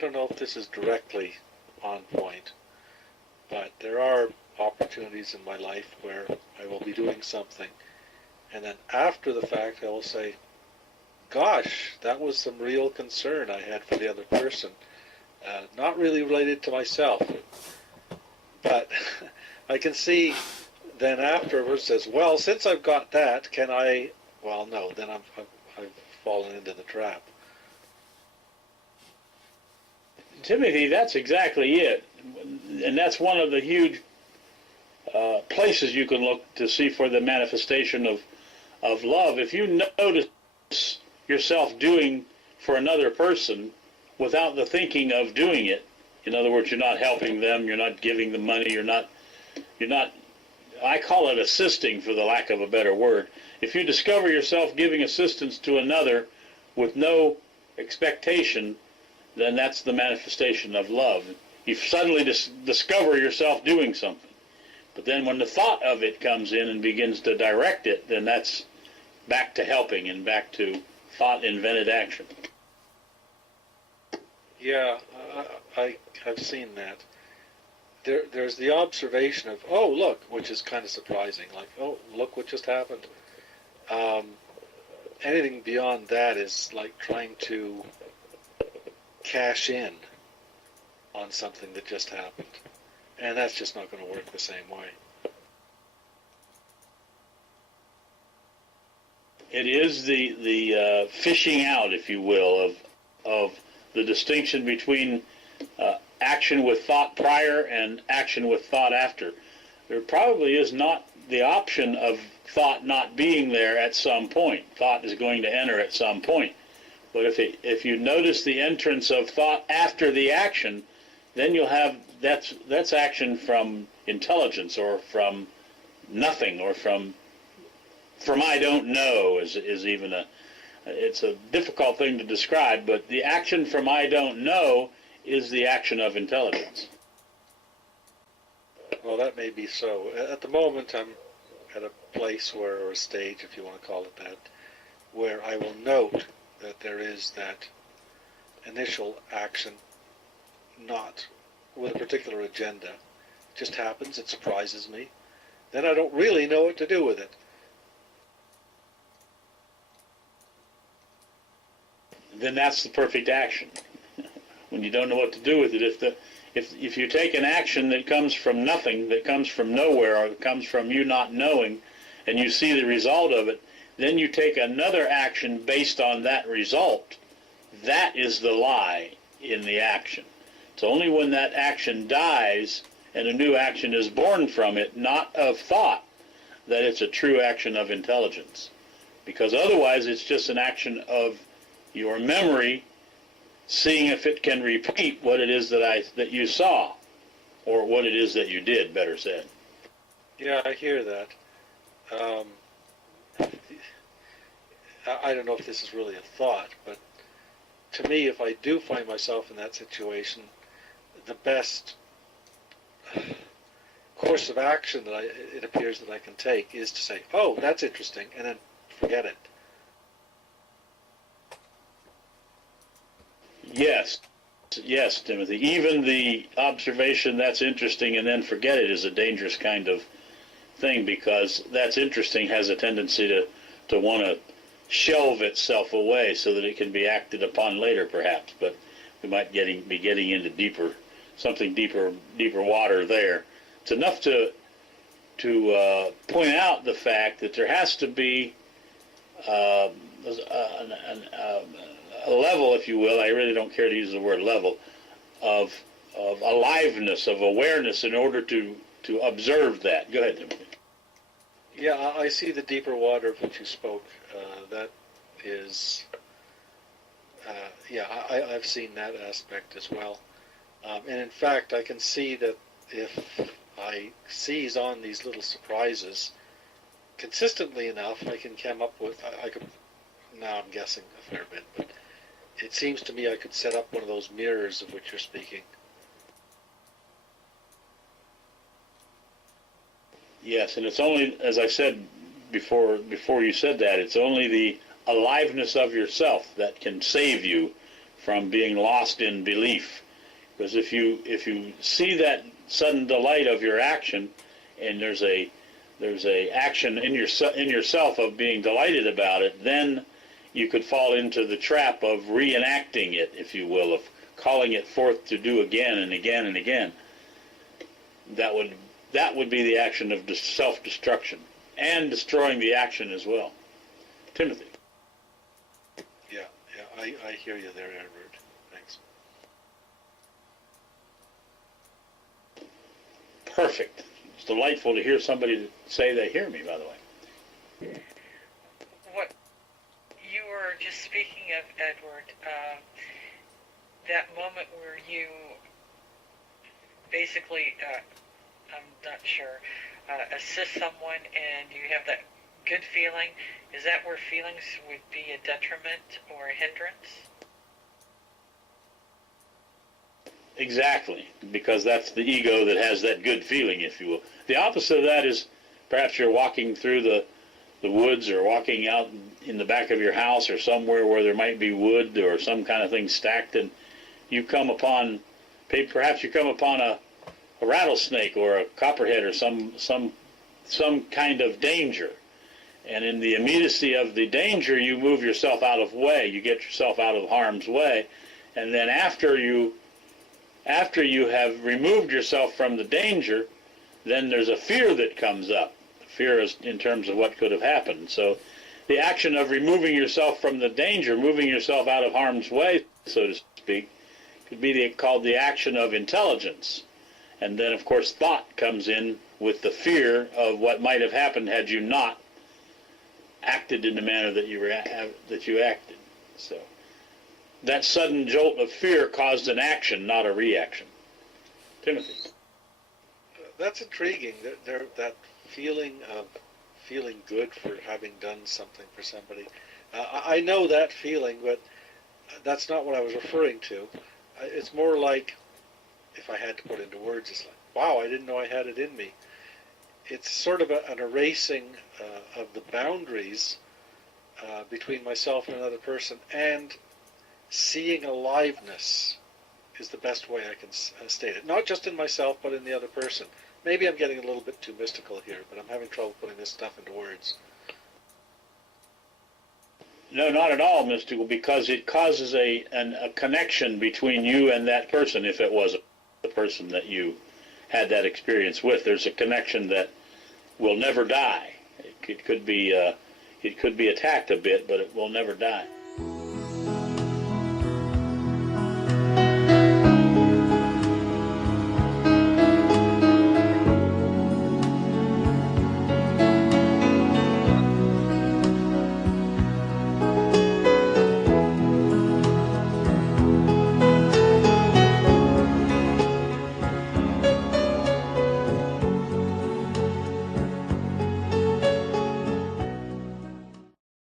don't know if this is directly on point, but there are opportunities in my life where I will be doing something, and then after the fact I will say, gosh, that was some real concern I had for the other person. Not really related to myself, but I can see then afterwards says, well, since I've got that, can I, well, no, then I've fallen into the trap. Timothy, that's exactly it. And that's one of the huge places you can look to see for the manifestation of love. If you notice yourself doing for another person without the thinking of doing it, in other words, you're not helping them, you're not giving them money, you're not, I call it assisting for the lack of a better word. If you discover yourself giving assistance to another with no expectation, then that's the manifestation of love. You suddenly discover yourself doing something. But then when the thought of it comes in and begins to direct it, then that's back to helping and back to thought-invented action. Yeah, I've seen that. There's the observation of, oh, look, which is kind of surprising, like, oh, look what just happened. Anything beyond that is like trying to cash in on something that just happened. And that's just not going to work the same way. It is the fishing out, if you will, of the distinction between action with thought prior and action with thought after. There probably is not the option of thought not being there at some point. Thought is going to enter at some point. But if you notice the entrance of thought after the action, then you'll have that's action from intelligence or from nothing or from I don't know is even it's a difficult thing to describe, but the action from I don't know is the action of intelligence. Well, that may be so. At the moment, I'm at a place where, or a stage, if you want to call it that, where I will note that there is that initial action, not with a particular agenda. It just happens, it surprises me. Then I don't really know what to do with it. Then that's the perfect action. When you don't know what to do with it, if you take an action that comes from nothing, that comes from nowhere, or that comes from you not knowing, and you see the result of it, then you take another action based on that result. That is the lie in the action. It's only when that action dies and a new action is born from it, not of thought, that it's a true action of intelligence. Because otherwise it's just an action of your memory seeing if it can repeat what it is that you saw, or what it is that you did, better said. Yeah, I hear that. I don't know if this is really a thought, but to me, if I do find myself in that situation, the best course of action that it appears that I can take is to say, oh, that's interesting, and then forget it. Yes, Timothy. Even the observation, that's interesting, and then forget it is a dangerous kind of thing, because that's interesting has a tendency to want to shelve itself away so that it can be acted upon later, perhaps. But we might be getting into deeper water there. It's enough to point out the fact that there has to be a level, if you will, I really don't care to use the word level, of aliveness, of awareness in order to observe that. Go ahead, Timothy. Yeah, I see the deeper water of which you spoke. That is, I've seen that aspect as well. And in fact, I can see that if I seize on these little surprises consistently enough, I can come up with, now I'm guessing a fair bit, but it seems to me I could set up one of those mirrors of which you're speaking. Yes, and it's only, as I said before you said that, it's only the aliveness of yourself that can save you from being lost in belief. Because if you see that sudden delight of your action, and there's a action in yourself of being delighted about it, then you could fall into the trap of reenacting it, if you will, of calling it forth to do again and again and again. That would be the action of self-destruction, and destroying the action as well. Timothy. Yeah, I hear you there, Edward. Thanks. Perfect. It's delightful to hear somebody say they hear me, by the way. What you were just speaking of, Edward, that moment where you basically, I'm not sure, assist someone and you have that good feeling, is that where feelings would be a detriment or a hindrance? Exactly, because that's the ego that has that good feeling, if you will. The opposite of that is perhaps you're walking through the woods, or walking out in the back of your house, or somewhere where there might be wood or some kind of thing stacked, and you come upon, perhaps you come upon a rattlesnake or a copperhead or some kind of danger. And in the immediacy of the danger, you move yourself out of way. You get yourself out of harm's way. And then after you have removed yourself from the danger, then there's a fear that comes up. Fear is in terms of what could have happened. So the action of removing yourself from the danger, moving yourself out of harm's way, so to speak, could be called the action of intelligence. And then, of course, thought comes in with the fear of what might have happened had you not acted in the manner that you acted. So that sudden jolt of fear caused an action, not a reaction. Timothy. That's intriguing. That feeling of feeling good for having done something for somebody. I know that feeling, but that's not what I was referring to. It's more like, if I had to put into words, it's like, wow, I didn't know I had it in me. It's sort of an erasing of the boundaries between myself and another person, and seeing aliveness is the best way I can state it. Not just in myself, but in the other person. Maybe I'm getting a little bit too mystical here, but I'm having trouble putting this stuff into words. No, not at all mystical, because it causes a connection between you and that person. If it was the person that you had that experience with, there's a connection that will never die. It could be attacked a bit, but it will never die.